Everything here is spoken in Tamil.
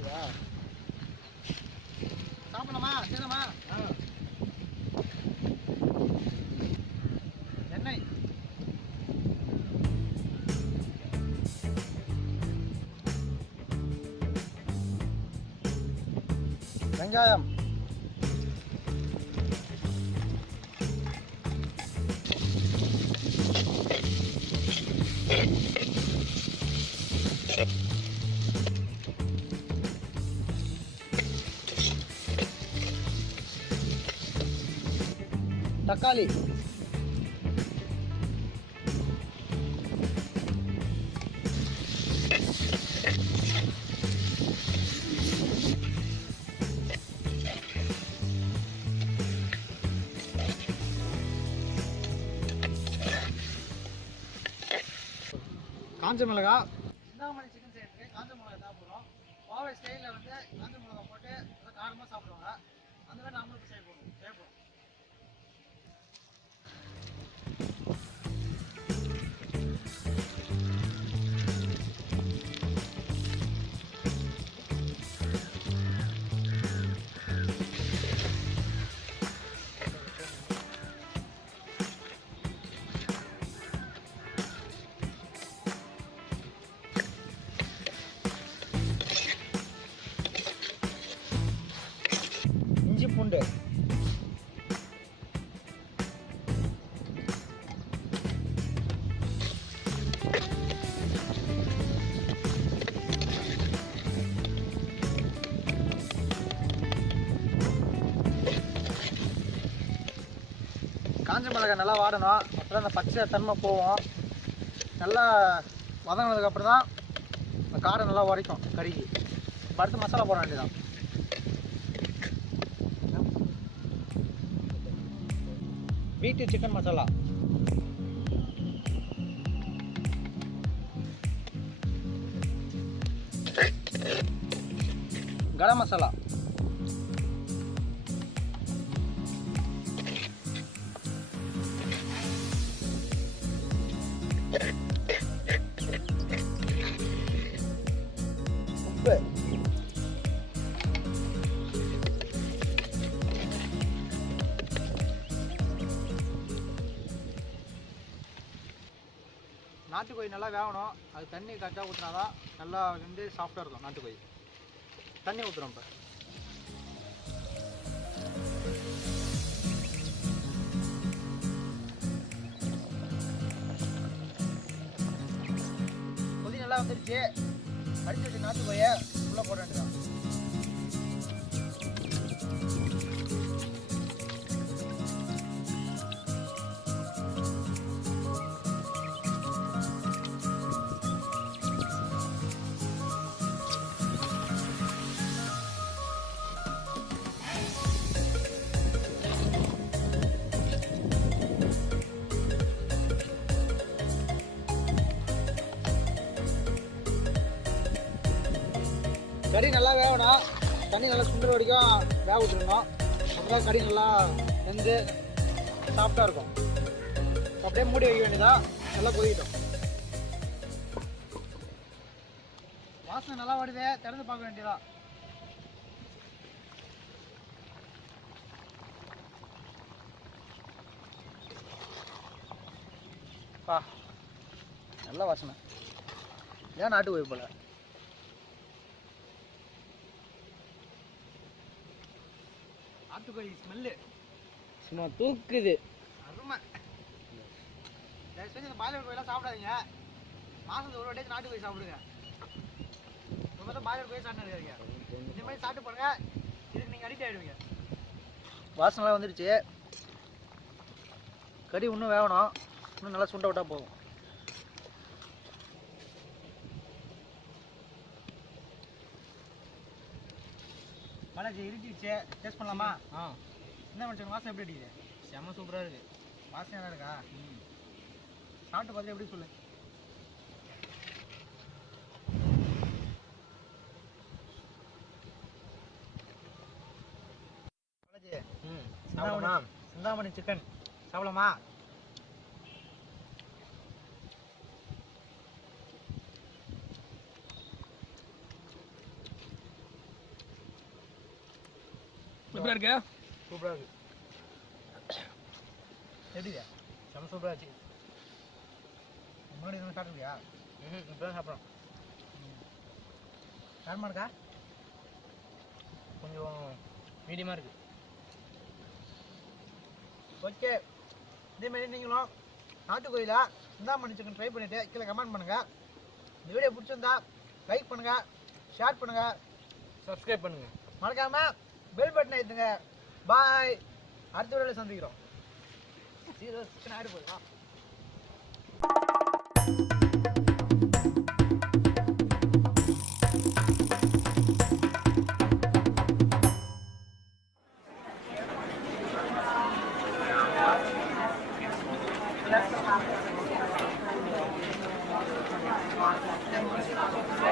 இருக்கா? சாப்பிடலாமா? செய்யலாமா? எண்ணெய், வெங்காயம், தக்காளி, காஞ்ச மிளகாய். சிந்தாமணி சிக்கன் செய்யறதுக்கு காஞ்ச மிளகாய் தான் போடுறோம். கோவை ஸ்டைலில் வந்து காஞ்ச மிளகாய் போட்டு நல்லா காரமாக சாப்பிடுவாங்க. அந்த மாதிரி நம்மளுக்கு செய்யப்போம். இஞ்சி பூண்டு, காஞ்ச மிளகாய் நல்லா வாடணும். அப்புறம் அந்த பச்சை தன்மை போவோம். நல்லா வதங்கினதுக்கப்புறம் தான் இந்த காரம் நல்லா உரைக்கும் கறிக்கு. அடுத்து மசாலா போட வேண்டியதான். வீட்டு சிக்கன் மசாலா, கரம் மசாலா, உப்பு, நாட்டுக்கோழி நல்லா வேகணும். அது தண்ணி கரெக்டாக ஊற்றினாதான் நல்லா வந்து சாஃப்டாக இருக்கும் நாட்டுக்கோழி. தண்ணி ஊற்றுறோம். இப்போ கொதி நல்லா வந்துருச்சு. அடிச்சு வச்சு நாட்டுக்கோழியை உள்ளே போட வேண்டியதான். கறி நல்லா வேகணும். தண்ணி நல்லா சுண்டுற வரைக்கும் வேக விட்டுருணும். அப்போதான் கறி நல்லா வெந்து சாஃப்டாக இருக்கும். அப்படியே மூடி வைக்க வேண்டியதான். நல்லா கொதிக்கிட்டோம். வாசனை நல்லா வருது. திறந்து பார்க்க வேண்டியதான். நல்ல வாசனை. ஏன் நாட்டு கோழி போல நாட்டுக்கோழி ஸ்மெல்லு சும்மா தூக்குது. அருமை. தயவுசெய்து இந்த பாய்லர் கோழிலாம் சாப்பிடாதீங்க. மாதத்துக்கு ஒரு டேஸ் நாட்டுக்கோழி சாப்பிடுங்க. ரொம்ப தான் பாய்லர் கோழி சாப்பிட்டு இருக்காங்க. இந்த மாதிரி சாப்பிட்டு பாருங்க. இதுக்கு நீங்கள் அடிக்ட் ஆகிடுவீங்க. வாசனைலாம் வந்துடுச்சு. கறி இன்னும் வேகணும். இன்னும் நல்லா சுண்ட விட்டா போகும். பாலாஜி இருந்துச்சு. டேஸ்ட் பண்ணலாமா? என்ன மனுஷன் வாசனை எப்படி அடிக்குது? செம்ம சூப்பராக இருக்குது. வாசனையாக இருக்கா? சாப்பிட்டு பார்த்து எப்படி சொல்லு. பாலாஜி சிந்தாமணி சிக்கன் சாப்பிடலாமா? எப்படி இருக்கு? சூப்பராக இருக்கு. எப்படியா? செம்ம சூப்பராக ஆச்சு. முன்னாடி எதுவும் சாப்பிட்ருக்கியா? இப்போ தான் சாப்பிட்றோம். காரமாக இருக்கா? கொஞ்சம் மீடியமாக இருக்குது. ஓகே, இதேமாரி நீங்களும் நாட்டுக்கோயிலா சிந்தாமணி சிக்கன் ட்ரை பண்ணிவிட்டு கீழே கமெண்ட் பண்ணுங்கள். இந்த வீடியோ பிடிச்சிருந்தா லைக் பண்ணுங்கள், ஷேர் பண்ணுங்கள், சப்ஸ்கிரைப் பண்ணுங்கள். மறக்காமல் பெல் பட்டனை ஏற்றுங்க. பாய். அடுத்த வீடியோவில் சந்திக்கிறோம். சிக்கன் ஆகிட்டு போகுதா? Yes.